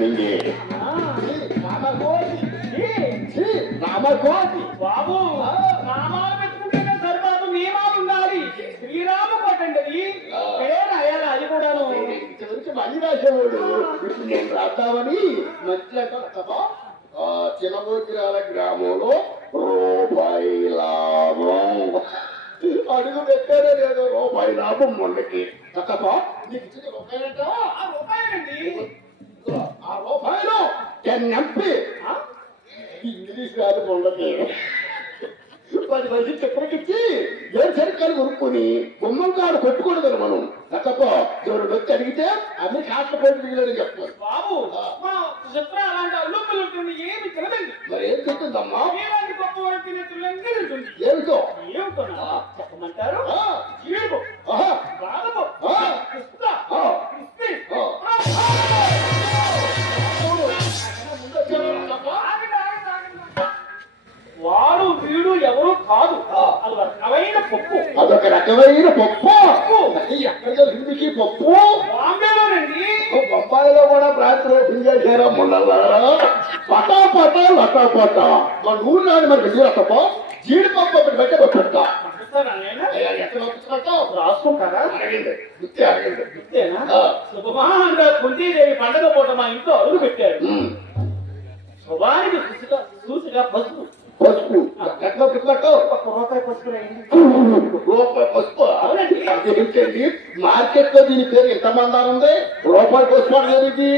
నింగి రామకోటి బాబు నామాలు పెట్టుకుంటేనే సరిపాదు నియమాలు ఉండాలి. శ్రీరామ కోటండి పేరు అయ్యాలి. అది కూడాను మళ్ళీ రాసేవాడు. ఇప్పుడు నేను రాద్దామని మంచిగా చిన్నగోచిరాల గ్రామంలో రూపాయి లాభం అడుగు పెట్టారే లేదు. రూపాయి లాభం మొండకి తప్ప నీకు ఇచ్చిన రూపాయలంట. ఆ రూపాయలండి. ఆ రూపాయలు 10 ఎంపీ ఇంగ్లీష్ కాదు మొండకి 10 మంది చక్రకిచ్చి ఏడు సరికాయలు కొనుక్కొని గుమ్మం కాడు కొట్టుకూడదు మనం. తప్ప ఎవరు వచ్చి అడిగితే అన్ని కాస్త పోటీ మిగిలని చెప్తారు. బాబు చిత్ర అలాంటి అల్లుపల్లి ఉంటుంది. ఏమి తినదండి. మరి ఏం చెప్తుందమ్మా? ఏలాంటి గొప్ప వాడు తినేతులన్నీ తింటుంది. ఏమిటో ఏమిటో చెప్పమంటారు? జీడిపప్పు, బాదపప్పు, పిస్తా, కిస్మిస్. వాడు వీడు ఎవరు కాదు. అది రకమైన పప్పు. అదొక రకమైన పప్పు. ఎక్కడ దొరికింది పప్పు? బాంబేలోనండి. బొంబాయిలో కూడా ప్రాంతం ఓపెన్ చేశారా మొండలారా? పటా పటా లటా పటా. మన ఊరు నాడు మనకి ఎదురు తప్ప జీడిపప్పు ఒకటి పెట్టే పెట్టా ఎక్కడ పంపించమంటావు? రాసుకుంటారా? అడగండి గుర్తే అడగండి. గుర్తేనా? శుభమానంగా కుంతీదేవి పండగ పూట మా ఇంట్లో అడుగు పెట్టారు. శుభానికి చూసిగా పసుపు పసుపు ఎట్లా పెట్టావు? రూపాయి పసుపు రూపాయి పసుపు. అవునండి. మార్కెట్ లో దీని పేరు ఎంత మందారం ఉంది. రూపాయి పసుపు అనేది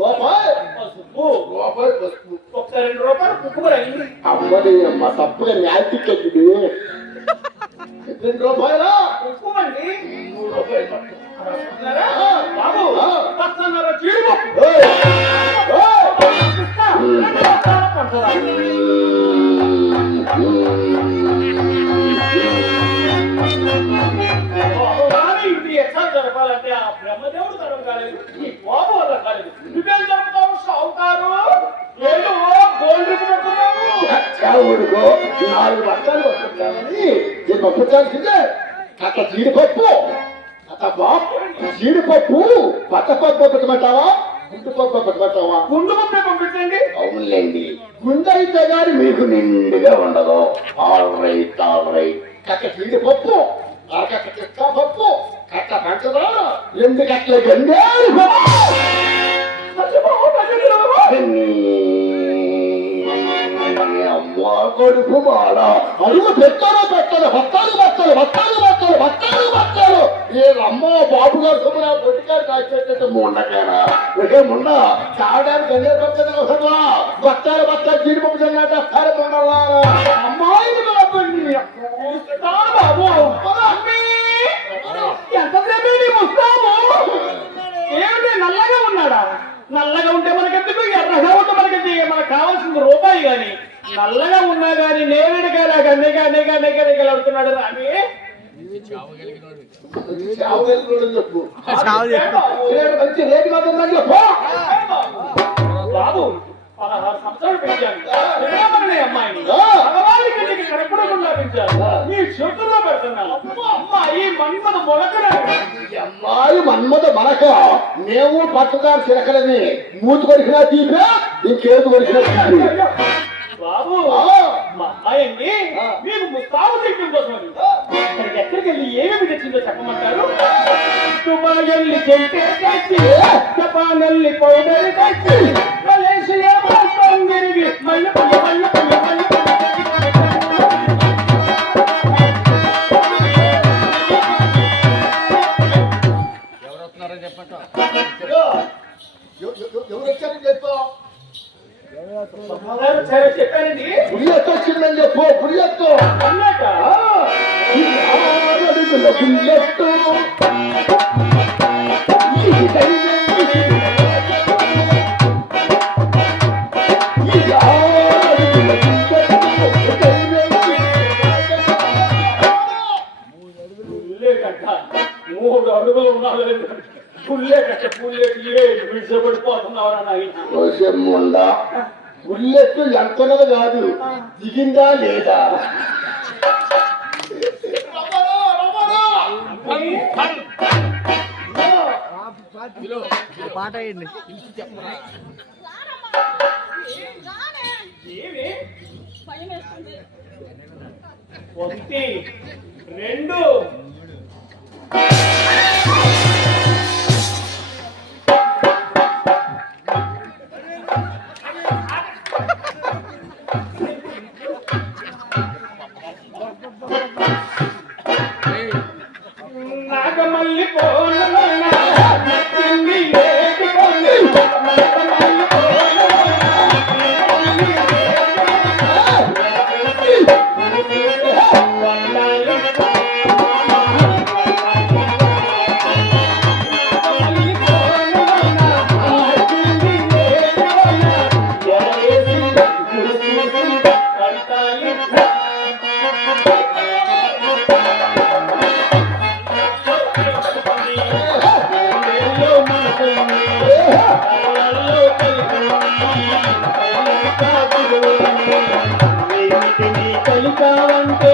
రూపాయి పసుపు. రూపాయి పసుపు. ఒకసారి 2 రూపాయలు కుక్కుమరి అయింది. అమ్మది అమ్మ తప్పుగా న్యాయకి 2 రూపాయలా? కుక్కుమండి. 3 రూపాయలు. బాబు పచ్చన్నర జీడిపప్పు. ఇది ఎట్లా జరపాలంటే ఆ బ్రహ్మదేవుడు తరం కాలేదు. ఈ బాబు వల్ల కాలేదు. నువ్వేం జరుపుతావు? సావుతారు ఏదో గోల్డ్ పెడుతున్నావు. ఊరుకో 4 బట్టాలు పట్టుకుంటామని పంపించాల్సిందే. అట్లా జీడిపప్పు జీడిపప్పు పచ్చపప్పు పెట్టమంటావా? గుంటుపప్పు పెట్టమంటావా? గుండు పప్పే పంపించండి. అవునులేండి. గుండె అయితే గాని మీకు నిండుగా ఉండదు. ఆల్ రైట్ కట్ట జీడిపప్పు, అరకట్ట చిక్కా పప్పు, కట్ట పంచదార, 2 కట్టల గండేరు అమ్మా కొడుకు మాడ అడుగు పెట్టారో బత్తాలు ఏ అమ్మ బాబు గారు సొమ్మున బొట్టిగారు కాల్చేటట్టు ముండకేనా ముండ చావడానికి గంజే పక్కన బత్తాలు జీడిపప్పు జన్నాటారు ముండలా అమ్మాయి బాబు ఎంతసేపు వస్తాము. ఏమిటి నల్లగా ఉన్నాడా? నల్లగా ఉంటే మనకెందుకు, ఎర్రగా ఉంటే మనకెందుకు? మనకు కావాల్సింది రూపాయి గాని నల్లగా ఉన్నా గాని నేరేడుకాయలాగా అనేక అవుతున్నాడు. రాని బాబు 16 సంవత్సరాలు పెంచాను అమ్మాయిని. భగవానికి కనపడకుండా పెంచాను. నీ చేతుల్లో పెడుతున్నాను. అమ్మాయి మన్మద మొలకడ. అమ్మాయి మన్మద మొలక. మేము పట్టుదారు చిలకలని మూతి కొరికినా తీపే, ఇంకేది కొరికినా తీపే. బాబు మా అమ్మాయి అండి మీకు ముస్తాబు చేయడం కోసం ఎక్కడికి వెళ్ళి ఏమేమి తెచ్చిందో చెప్పమంటారు? తుబాయల్లి తెచ్చి జపానల్లి పౌడర్ తెచ్చి మలేషియా మొత్తం తిరిగి మళ్ళీ ఎవరు వస్తున్నారని చెప్పండి. ఎవరు వచ్చారని చెప్తాం. చెప్పానండి. బుల్లెట్ వచ్చిందని చెప్పు. బుల్లెట్ మూడు అడుగులు ఉన్నాడు. విడిచిపడిపోతున్నావురా. బుల్లెట్ ఎంతనది కాదు, దిగిందా లేదా. పాట అయ్యండి. ఏమి ఒకటి రెండు నాగమల్లి కలికావంటే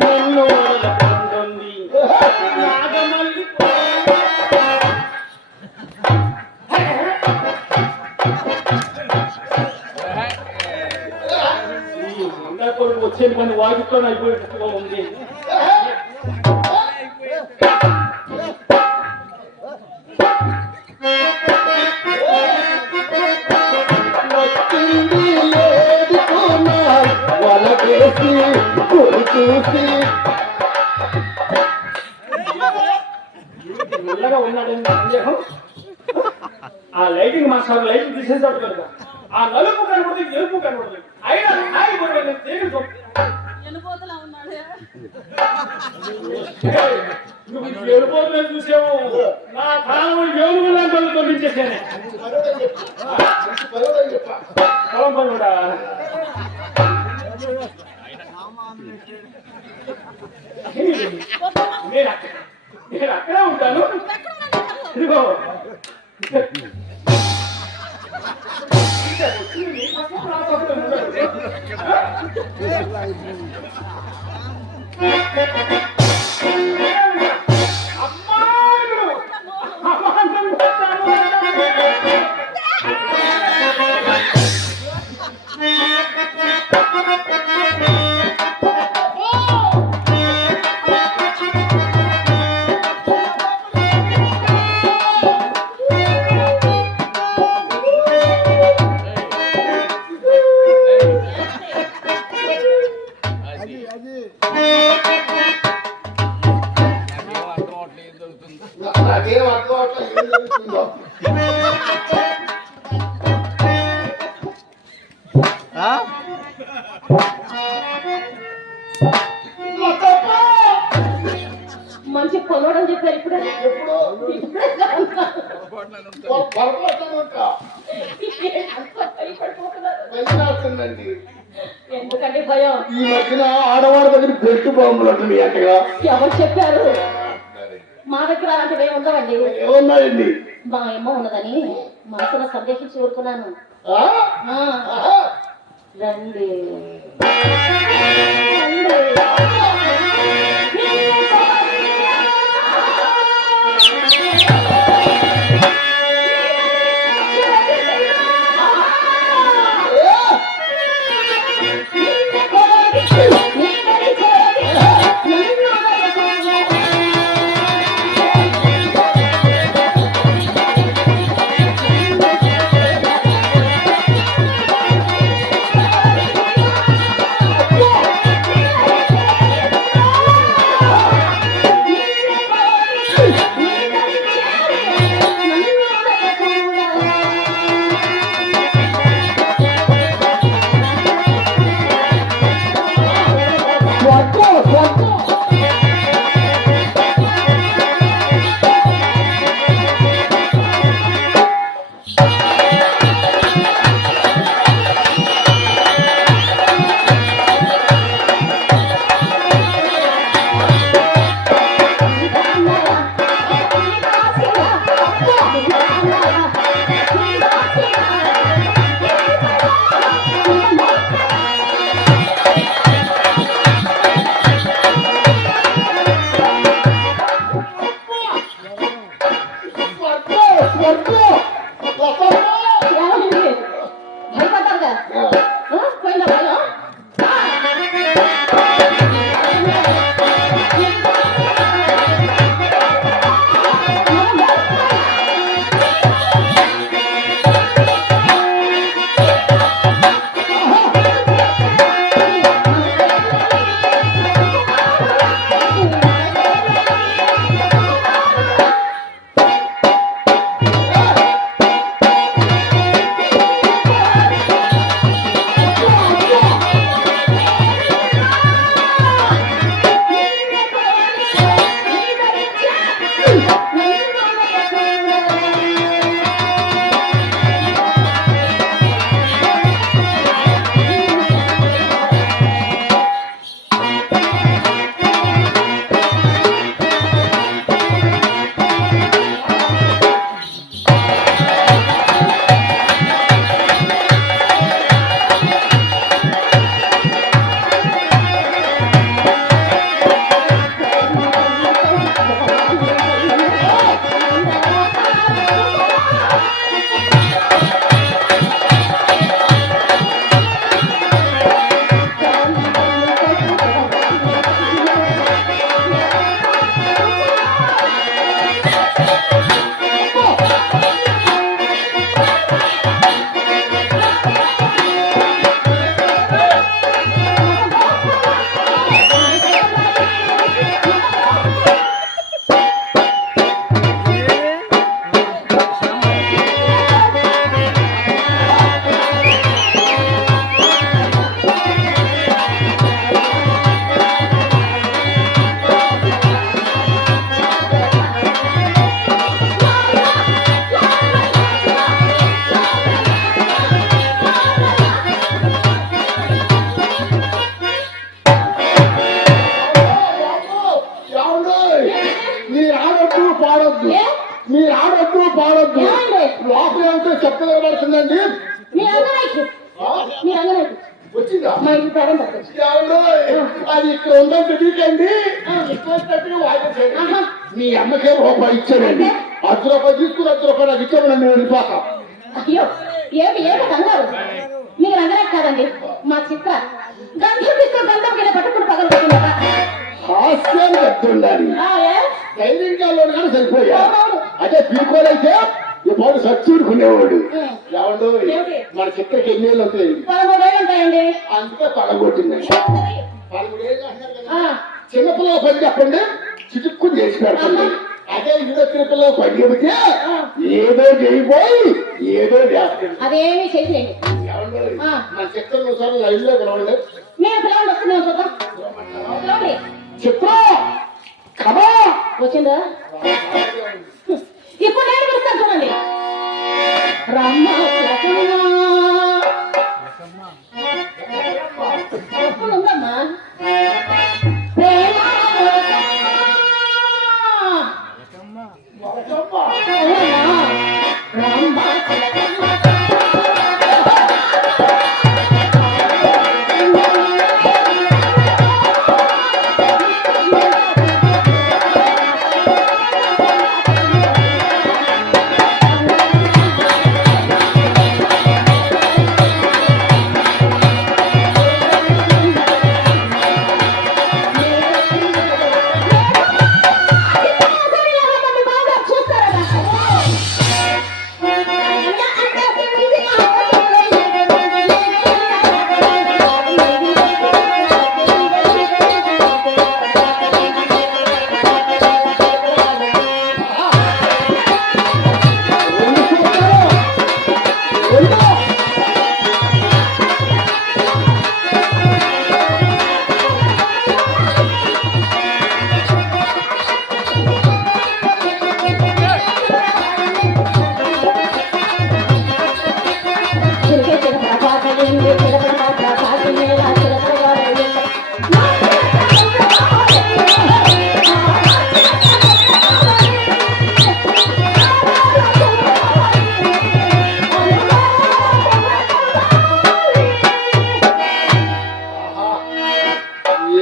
నన్ను వదలకుంటుంది నాగమల్లి కొడుకు వచ్చే పని వాకిట్లో అయిపోయేట్టుగా ఉంది. మెల్లగా ఉన్నాడని సందేహం. ఆ లైటింగ్ మాస్టర్ లైటింగ్ తీసేసాడు కనుక ఆ నలుపు కనబడుతుంది ఎరుపు కనబడుతుంది అయినా నువ్వు ఎరుపోతులని చూసావు. నా కాలం ఏనుగులంతా తొలగించేసానే పొలం పని కూడా నేను అక్కడే ఉంటాను. ఇదిగో నాకేం అర్థం అవట్లేదు ఏం జరుగుతుందో. మంచి పొలవడం చెప్పారు ఇప్పుడు భయపడుతుందండి. ఎందుకంటే భయం ఈ మధ్యన ఆడవాడి దగ్గర బెల్ట్ బాంబులు అంటుంది అంటగా. ఎవరు చెప్పారు? మా దగ్గర అలాంటివి ఏమి ఉండవండి. ఏమున్నాయండి? మా అమ్మ ఉన్నదని మనసులో సందేహించి ఊరుకున్నాను. రండి చెప్పగలబడుతుందండి. మీ రంగనాయకు మీ రంగనాయకు వచ్చిందా? మా ఇంటి పేరెంట్ వస్తుంది. అది ఇక్కడ ఉందని తెలియకండి. ఇష్టం వచ్చినట్టు వాయిదా చేయండి. ఆహా. మీ అమ్మకే రూపాయి ఇచ్చానండి. 10 రూపాయలు తీసుకుని 10 రూపాయలు నాకు ఇచ్చామని నేను వెళ్ళిపోతాం. అయ్యో ఏమి కంగారు, మీ రంగనాయకు కాదండి మా చిత్ర గంధం తీసుకుని గంధం మీద పట్టుకుని పగలు పెట్టిందట. హాస్యాన్ని పెట్టుండాలి. ధైర్యంగా కానీ సరిపోయా. అవునవును. అదే పీకోలైతే ఇప్పుడు సచ్చుడుకునేవాడు. ఏమండో ఏమిటి? మన చిక్కకి ఎన్ని ఏళ్ళు అవుతాయి? 13 ఏళ్ళు ఉంటాయండి. అందుకే పగలగొట్టిందండి. 13 ఏళ్ళు అంటున్నారు కదా. ఆ, చిన్నపిల్లల పని చెప్పండి, చిటుక్కుని చేసి పెడుతుంది. అదే ఇంట్లో చిన్నపిల్లల పని చెబితే ఏదో చేయబోయి ఏదో చేస్తుంది. అదేమీ చేయలేండి. ఏమండో ఆ. మన చిక్కలు ఒకసారి లైన్ లో పిలవండి. మేము పిల్లలు వస్తున్నాం చూద్దాం. పిలవండి. చిత్ర కమా వచ్చిందా? ఇప్పుడు నేను పిలుస్తాను చూడండి. రమ్మ ఎప్పుడు ఉందమ్మా ప్రేమ రమ్మ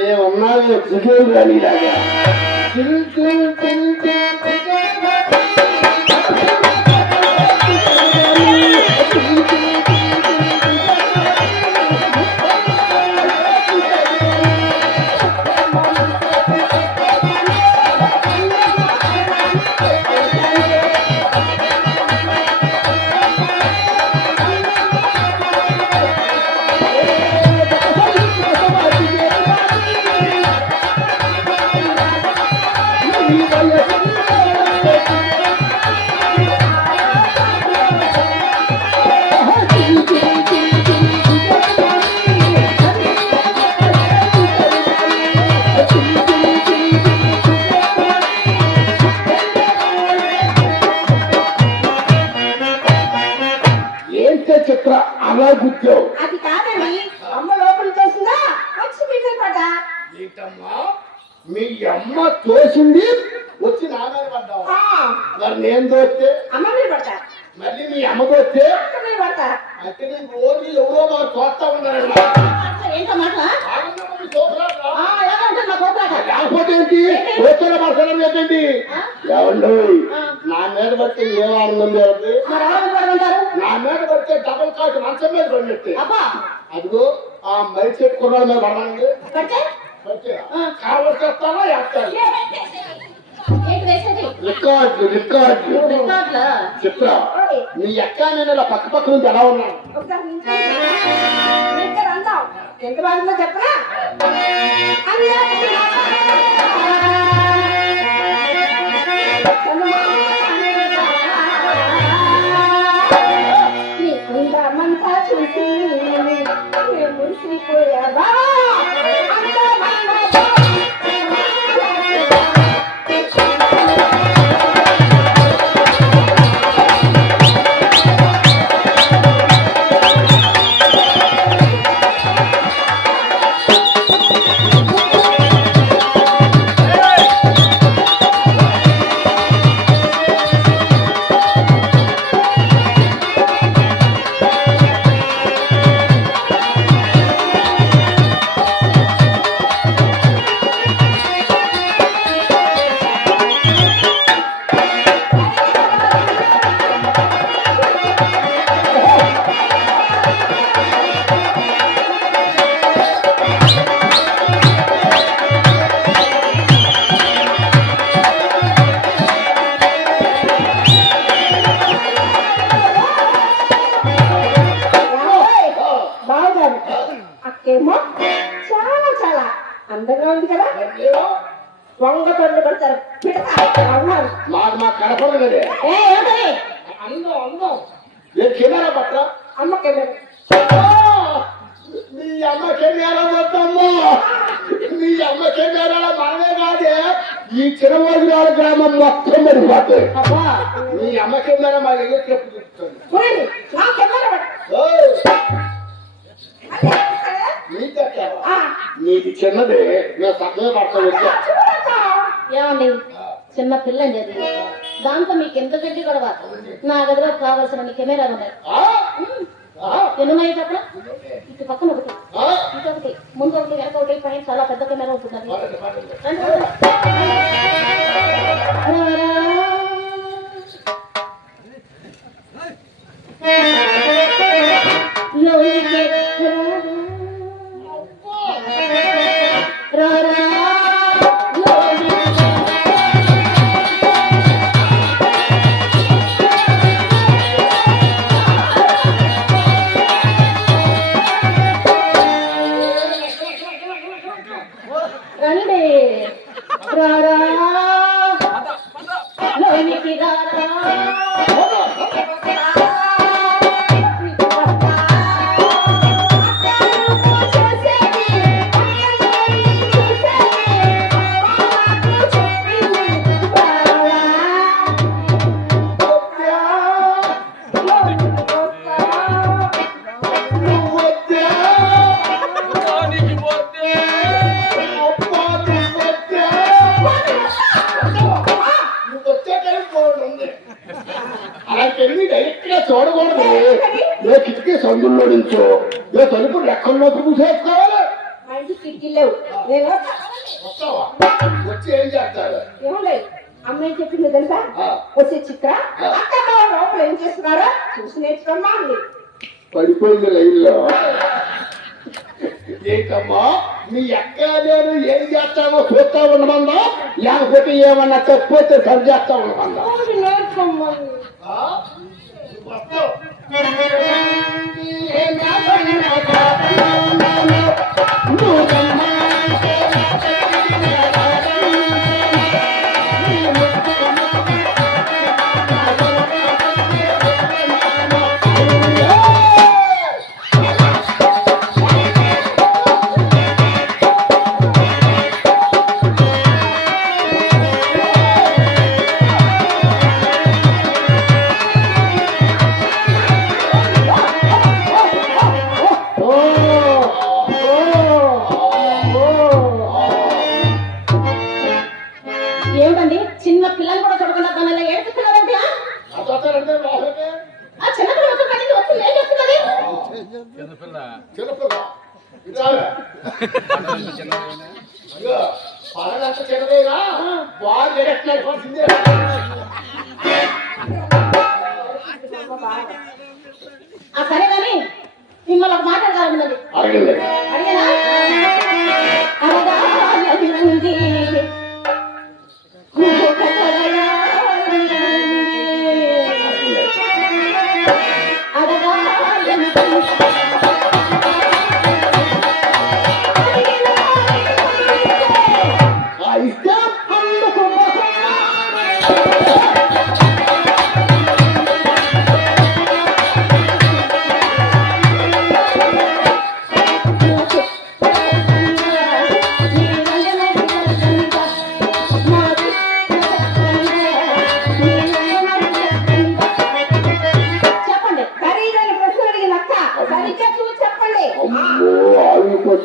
ఏమన్నాడు చికెన్ రానిలాగా. ఏంటే చిత్ర అలా గుర్తావు? అది కాదండి, అమ్మ లోపల చేసిందా వచ్చి మీద పడ్డా. ఏంటమ్మా మీ అమ్మ తోసింది వచ్చి నా మీద పడ్డావు? మరి నేను తోస్తే అమ్మ మీద పడతా, మళ్ళీ మీ అమ్మ తోస్తే అక్క మీద పడతా. అంటే నేను రోజు ఎవరో మాకు తోస్తా ఉన్నాడు. ఏంటన్నమాట? ఎలా ఉంటుంది మా కోపరాట? లేకపోతే ఏంటి వచ్చిన మసలం ఏంటండి? ఏమండి నా మీద పడితే ఏం ఆనందం లేదు. మరి ఎవరు పడమంటారు? నా మీద పడితే డబల్ కాటు మంచం మీద పడినట్టే. అబ్బా అదిగో ఆ మైక్ సెట్ కుర్రాడు మీద పడాలండి. పడితే కావచ్చు వస్తానా వేస్తాను. ఏంటి వేసేది? రికార్డులు రికార్డులు రికార్డులా? చిత్ర మీ అక్క నేను ఇలా పక్క పక్క నుంచి ఎలా ఉన్నాను? ఒకసారి నించొని అందాం. ఎంత బాగుందో చెప్పరా? నీకుందామంతా చూసి మురిసిపోయావా? అందంగా ఉంది కదా వంగ తొందర పడతారు అన్నారు మా కనపడదు కదే ఏమిటది అందం అందం ఏ కెమెరా పట్ల అమ్మకే మీ అమ్మ కెమెరా మొత్తమ్మో మీ అమ్మ కెమెరా మనమే కాదే ఈ చిరవోజురాల గ్రామం మొత్తం పడిపోతాయి అబ్బా మీ అమ్మ కెమెరా మా ఇల్లు చెప్పు చెప్తాను చూడండి నా కెమెరా నీది చిన్నది నేను సక్కగా పడతాను వచ్చా ఏమండి చిన్న పిల్లండి అది దాంతో మీకు ఎంత గడ్డి గొడవ నా గదిలో కావాల్సిన కెమెరాలు ఉన్నాయి ఎన్నున్నాయి అక్కడ ఇటు పక్కన ఒకటి ఇటు ఒకటి ముందు ఒకటి వెనక ఒకటి పైన చాలా పెద్ద కెమెరా ఉంటుంది రండి రారా లోనికి రారా అలాంటి డైరెక్ట్ గా చూడకూడదు ఏ కిటికీ సందుల్లో నుంచో ఏ తలుపు రెక్కల్లోకి పూసేసుకోవాలి మా ఇంటికి కిటికీలు లేవు నేను వస్తావా వచ్చి ఏం చేస్తారు ఏమలేదు అమ్మాయి చెప్పింది తెలుసా వచ్చే చిత్ర అక్కడ లోపల ఏం చేస్తున్నారో చూసి నేర్చుకోమ్మా అంది పడిపోయింది లైన్లో ఏంటమ్మా మీ అక్క నేను ఏం చేస్తామో చూస్తా ఉండమందా లేకపోతే ఏమన్నా తప్పితే సరి చేస్తా ఉండమందా నేర్చుకోమ్మా ఏమిటండి చిన్న పిల్లలు కూడా చూడకుండా తనలా ఏడుస్తున్నారంటే ఆ చిన్న పిల్లలు వచ్చి ఏం చేస్తున్నది పగలంత చిన్నదేనా బాగా ఎడట్లేకపోతుంది సరే కానీ మిమ్మల్ని ఒక మాట అడగాలన్నది అడిగనా అడగాలనుంది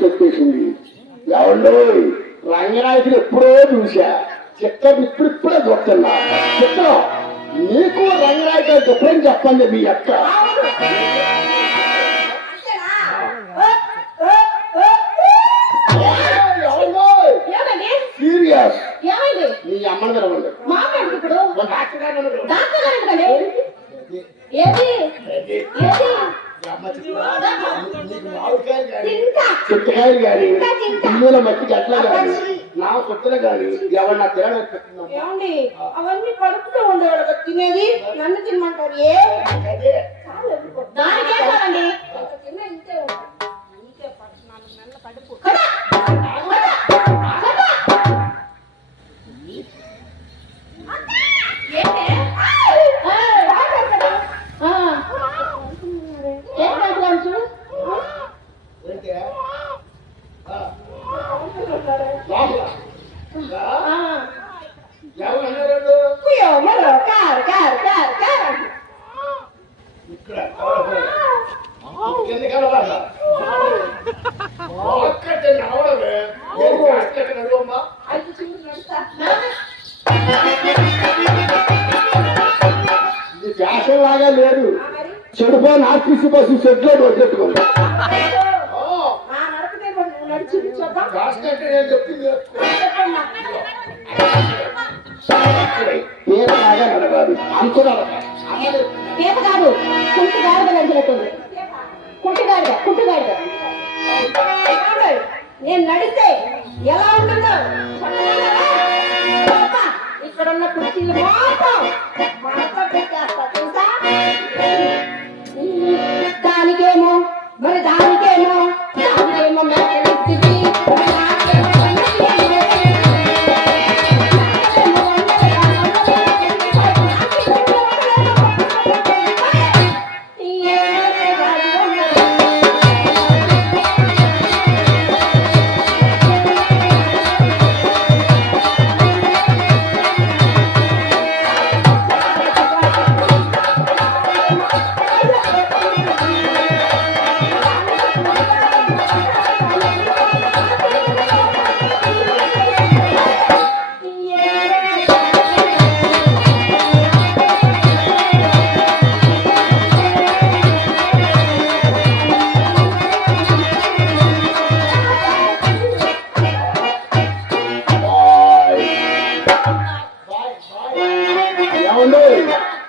చెప్పేసింది ఎవరో రంగనాయకుడు ఎప్పుడో చూసా చిత్రం ఇప్పుడిప్పుడే చూస్తున్నా చిత్రం నీకు రంగనాయకుడు ఎప్పుడని చెప్పండి మీ అక్క సీరియస్ నీ అమ్మని తెరవండి చిట్టకాయలు గాని పిల్లల మట్టి గట్ల గాని నా కొత్తలు గాని ఎవరన్నా ఏమండి అవన్నీ కడుపుతూ ఉండేవాడు తినేది నన్ను తినమంటారు ఇంతే ఎందుకన్నా ఒక్కటే నడవడమే అక్కడికి నడువమ్మా. అయితే చూడు నడుస్తా. ఇది ఫ్యాషన్ లాగా లేదు. మరి చెడిపోయిన ఆర్టీసీ బస్సు సెట్లో వదిలేట్టుకుంటా. నా నడిపితే నువ్వు నడిచి చూద్దాం. రాష్ట్రంటే నేను చెప్పింది పేరులాగా నడవాలి. అంకు నడవాలి. పేద కాదు కుంటి గాడిద నడిచినట్టుంది. కుంటి గాడిద నేను నడిస్తే ఎలా ఉంటుందో చెప్పగలరా? ఇక్కడ ఉన్న కుర్చీలు మొత్తం పెట్టేస్తా తెలుసా? దానికేమో దానికేమో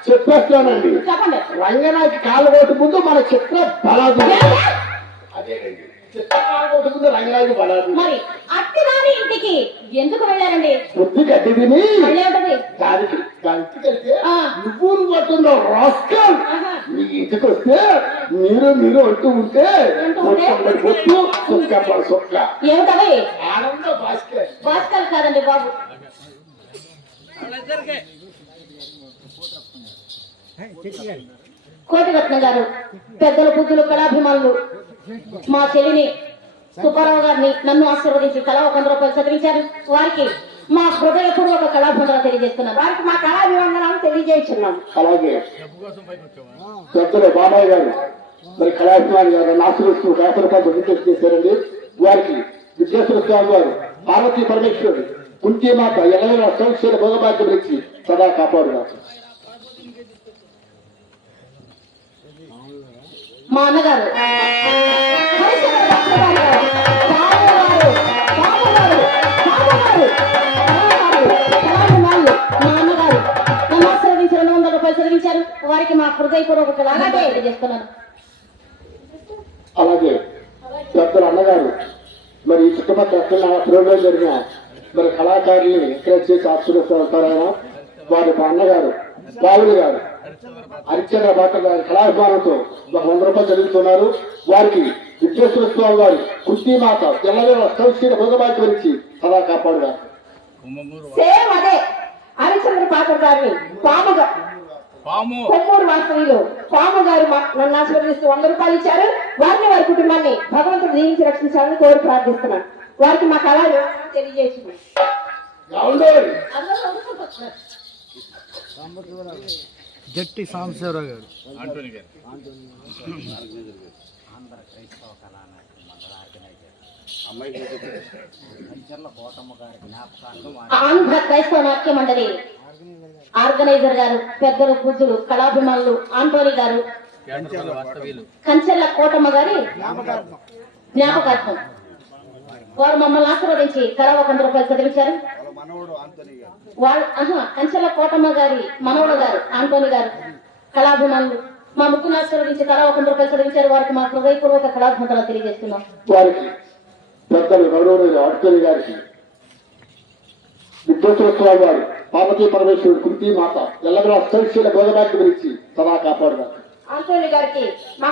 చెప్పేస్తానండి. చెప్పండి. రంగనాథ్ కాళ్ళగొట్టు ముందు మన చిత్ర బలాదు. అదేనండి, చిత్ర కాళ్ళగొట్టు ముందు రంగనాథ్ బలాదు. మరి అత్తివారి ఇంటికి ఎందుకు వెళ్ళారండి? బుద్ధి గడ్డి తిని మళ్ళీ ఉంటది. దానికి ఇంటికి వెళ్తే నువ్వు పట్టున్న రాస్కల్ మీ ఇంటికి వస్తే మీరు అంటూ ఉంటే పొట్టు సొక్క ఏమిటది? ఆనంద భాస్కర్. భాస్కర్ కాదండి బాబు. కోటిరత్న గారు పెద్దల బుద్ధులు కళాభిమానులు మా చెల్లిని సుబ్బారావు గారిని నన్ను ఆశీర్వదించి కళ 100 రూపాయలు చదివించారు. వారికి మా హృదయపూర్వక కళాభివందనాలు తెలియజేస్తున్నాం. వారికి మా కళాభివందనాలు తెలియజేస్తున్నాం. అలాగే పెద్దలు బాబాయ్ గారు మరి కళాభిమాని గారు ఆశీర్వదిస్తూ 50 రూపాయలు విజ్ఞప్తి చేశారండి. వారికి విద్యేశ్వర స్వామి గారు పార్వతీ పరమేశ్వరుడు కుంతిమాత ఎల్లవేళ సంక్షేమ భోగభాగ్యం ఇచ్చి సదా కాపాడున్నారు. మా అన్నగారు మా అన్నగారు నన్ను ఆశీర్వదించి 200 రూపాయలు చదివించారు. వారికి మా హృదయపూర్వక కళాభివందనాలు తెలియజేస్తున్నాను. అలాగే పెద్దల అన్నగారు మరి ఈ చుట్టుపక్కల ప్రోగ్రాం జరిగిన మరి కళాకారుల్ని ఎంకరేజ్ చేసి ఆశీర్వదిస్తూ ఉంటారు. ఆయన వారి మా అన్నగారు బావులు గారు హరిశ్చంద్ర భట్ గారి కళాభిమానంతో 100 రూపాయలు చదువుతున్నారు. వారికి విద్యేశ్వర స్వామి గారు కుంతిమాత ఎల్లవేళ సంక్షీణ భోగభాగ్యం ఇచ్చి సదా కాపాడుగా. సేమ్ అదే హరిశ్చంద్ర పాత్ర గారిని కొమ్మూరు వాస్తవ్యులు పాము గారు నన్ను ఆశీర్వదిస్తూ 100 రూపాయలు ఇచ్చారు. వారిని వారి కుటుంబాన్ని భగవంతుడు దీవించి రక్షించాలని కోరి ప్రార్థిస్తున్నాను. వారికి మా కళ తెలియజేసింది. జట్టి సాంబశివరావు గారు ఆంధ్ర క్రైస్తవ నాట్య మండలి ఆర్గనైజర్ గారు పెద్దలు పూజలు కళాభిమానులు ఆంటోని గారు కంచెల్ల కోటమ్మ గారి జ్ఞాపకార్థం వారు మమ్మల్ని ఆశీర్వదించి కళ 100 రూపాయలు చదివించారు. కంచెల్ల కోటమ్మ గారి మనవడు గారు ఆంటోని గారు కళాభిమానులు మా ముగ్గురు ఆశీర్వదించి కళ 100 రూపాయలు చదివించారు. వారికి మా హృదయపూర్వక కళాభివందనాలు తెలియజేస్తున్నాం. వారికి పెద్దలు గౌరవ ఆంటోని గారికి విద్యేశ్వర స్వామి గారు పార్వతీ పరమేశ్వరుడు కుంతిమాత ఎల్లవేళ సంక్షీణ భోగభాగ్యం ఇచ్చి సదా కాపాడుగా. ఆంటోని గారికి మా